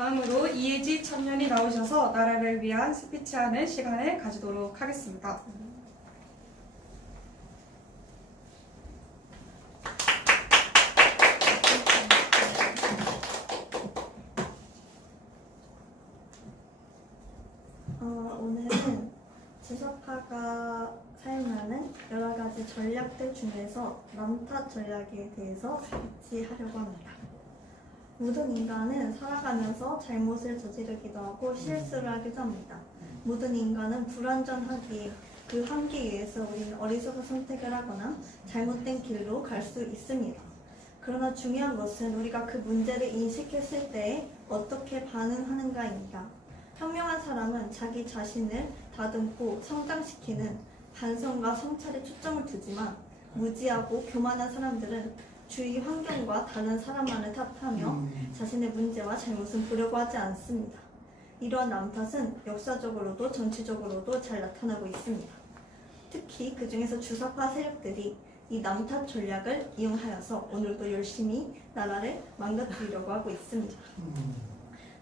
다음으로 이혜지 청년이 나오셔서 나라를 위한 스피치하는 시간을 가지도록 하겠습니다. 오늘은 주석파가 사용하는 여러 가지 전략들 중에서 남탓 전략에 대해서 스피치하려고 합니다. 모든 인간은 살아가면서 잘못을 저지르기도 하고 실수를 하기도 합니다. 모든 인간은 불완전하기에 그 한계에 의해서 우리는 어리석은 선택을 하거나 잘못된 길로 갈 수 있습니다. 그러나 중요한 것은 우리가 그 문제를 인식했을 때 어떻게 반응하는가입니다. 현명한 사람은 자기 자신을 다듬고 성장시키는 반성과 성찰에 초점을 두지만 무지하고 교만한 사람들은 주위 환경과 다른 사람만을 탓하며 자신의 문제와 잘못은 보려고 하지 않습니다. 이러한 남탓은 역사적으로도 정치적으로도 잘 나타나고 있습니다. 특히 그 중에서 주사파 세력들이 이 남탓 전략을 이용하여서 오늘도 열심히 나라를 망가뜨리려고 하고 있습니다.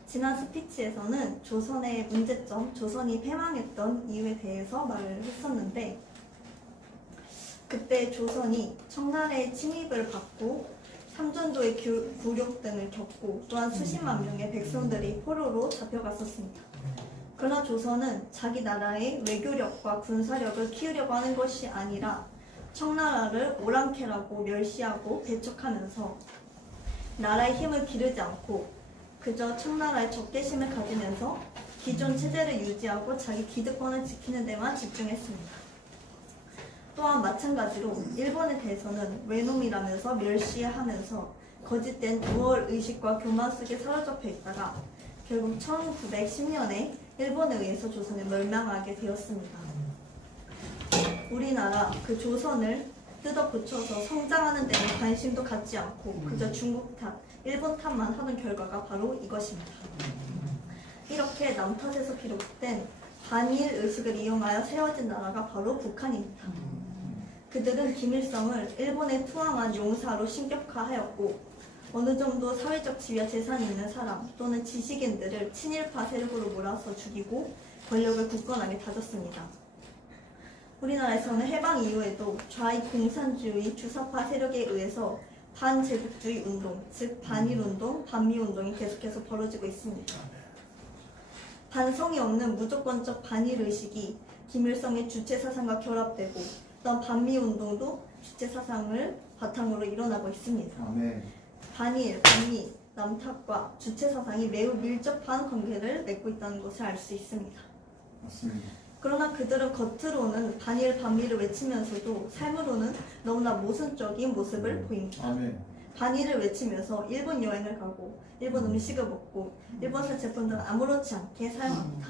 지난 스피치에서는 조선의 문제점, 조선이 패망했던 이유에 대해서 말을 했었는데 그때 조선이 청나라의 침입을 받고 삼전도의 굴욕 등을 겪고 또한 수십만 명의 백성들이 포로로 잡혀갔었습니다. 그러나 조선은 자기 나라의 외교력과 군사력을 키우려고 하는 것이 아니라 청나라를 오랑캐라고 멸시하고 배척하면서 나라의 힘을 기르지 않고 그저 청나라의 적개심을 가지면서 기존 체제를 유지하고 자기 기득권을 지키는 데만 집중했습니다. 또한 마찬가지로 일본에 대해서는 외놈이라면서 멸시하면서 거짓된 우월 의식과 교만 속에 사로잡혀 있다가 결국 1910년에 일본에 의해서 조선을 멸망하게 되었습니다. 우리나라 그 조선을 뜯어 고쳐서 성장하는 데는 관심도 갖지 않고 그저 중국 탓, 일본 탓만 하는 결과가 바로 이것입니다. 이렇게 남탓에서 비롯된 반일 의식을 이용하여 세워진 나라가 바로 북한입니다. 그들은 김일성을 일본에 투항한 용사로 신격화하였고 어느 정도 사회적 지위와 재산이 있는 사람 또는 지식인들을 친일파 세력으로 몰아서 죽이고 권력을 굳건하게 다졌습니다. 우리나라에서는 해방 이후에도 좌익 공산주의 주사파 세력에 의해서 반제국주의 운동, 즉 반일운동, 반미운동이 계속해서 벌어지고 있습니다. 반성이 없는 무조건적 반일의식이 김일성의 주체사상과 결합되고 또한 반미운동도 주체사상을 바탕으로 일어나고 있습니다. 반일, 반미, 남탓과 주체사상이 매우 밀접한 관계를 맺고 있다는 것을 알 수 있습니다. 맞습니다. 그러나 그들은 겉으로는 반일, 반미를 외치면서도 삶으로는 너무나 모순적인 모습을 보입니다. 반일을 외치면서 일본 여행을 가고 일본 음식을 먹고 일본산 제품들은 아무렇지 않게 사용합니다.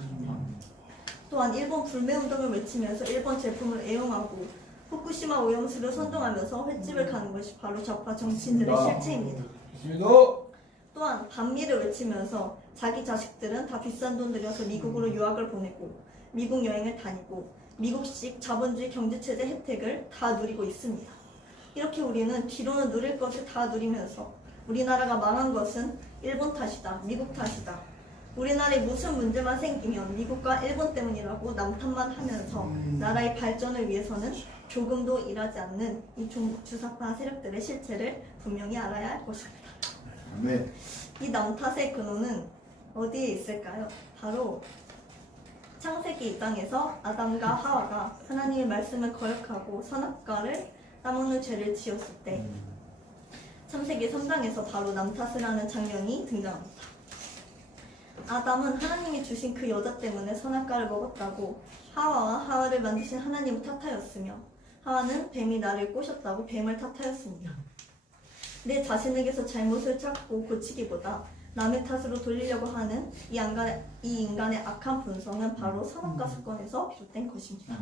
또한 일본 불매운동을 외치면서 일본 제품을 애용하고 후쿠시마 오염수를 선동하면서 횟집을 가는 것이 바로 좌파 정치인들의 실체입니다. 또한 반미를 외치면서 자기 자식들은 다 비싼 돈 들여서 미국으로 유학을 보내고 미국 여행을 다니고 미국식 자본주의 경제체제 혜택을 다 누리고 있습니다. 이렇게 우리는 뒤로는 누릴 것을 다 누리면서 우리나라가 망한 것은 일본 탓이다, 미국 탓이다. 우리나라에 무슨 문제만 생기면 미국과 일본 때문이라고 남탓만 하면서 나라의 발전을 위해서는 조금도 일하지 않는 이 주사파 세력들의 실체를 분명히 알아야 할 것입니다. 이 남탓의 근원은 어디에 있을까요? 바로 창세기 2장에서 아담과 하와가 하나님의 말씀을 거역하고 선악과를 따먹는 죄를 지었을 때 창세기 3장에서 바로 남탓을 하는 장면이 등장합니다. 아담은 하나님이 주신 그 여자 때문에 선악과를 먹었다고 하와와 하와를 만드신 하나님을 탓하였으며 하와는 뱀이 나를 꼬셨다고 뱀을 탓하였습니다. 내 자신에게서 잘못을 찾고 고치기보다 남의 탓으로 돌리려고 하는 이 인간의 악한 본성은 바로 선악과 사건에서 비롯된 것입니다.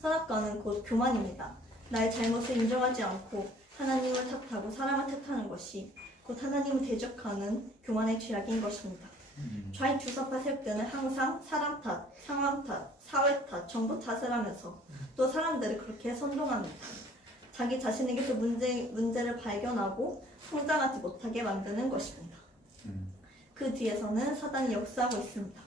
선악과는 곧 교만입니다. 나의 잘못을 인정하지 않고 하나님을 탓하고 사람을 탓하는 것이 곧 하나님을 대적하는 교만의 죄악인 것입니다. 좌익 주사파 세력들은 항상 사람 탓, 상황 탓, 사회 탓, 정부 탓을 하면서 또 사람들을 그렇게 선동합니다. 자기 자신에게서 문제를 발견하고 성장하지 못하게 만드는 것입니다. 그 그 뒤에서는 사단이 역사하고 있습니다.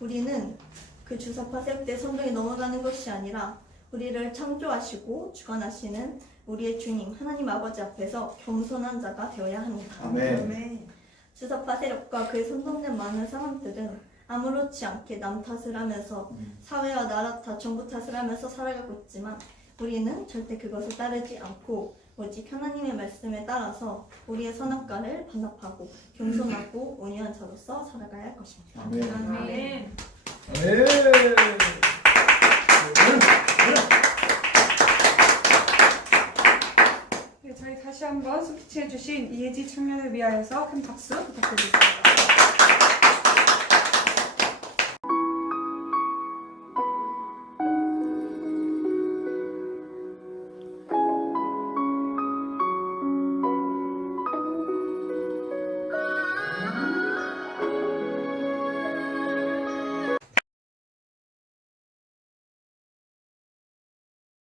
우리는 그 주사파 세력대 성경에 넘어가는 것이 아니라 우리를 창조하시고 주관하시는 우리의 주님 하나님 아버지 앞에서 겸손한 자가 되어야 합니다. 아멘. 주사파 세력과 그에 선동된 많은 사람들은 아무렇지 않게 남 탓을 하면서 사회와 나라 탓, 정부 탓을 하면서 살아가고 있지만 우리는 절대 그것을 따르지 않고 오직 하나님의 말씀에 따라서 우리의 선악과를 반납하고 겸손하고 온유한 자로서 살아가야 할 것입니다. 아멘. 아멘. 네, 저희 다시 한번 스피치 해주신 이혜지 청년을 위하여서 큰 박수 부탁드리겠습니다.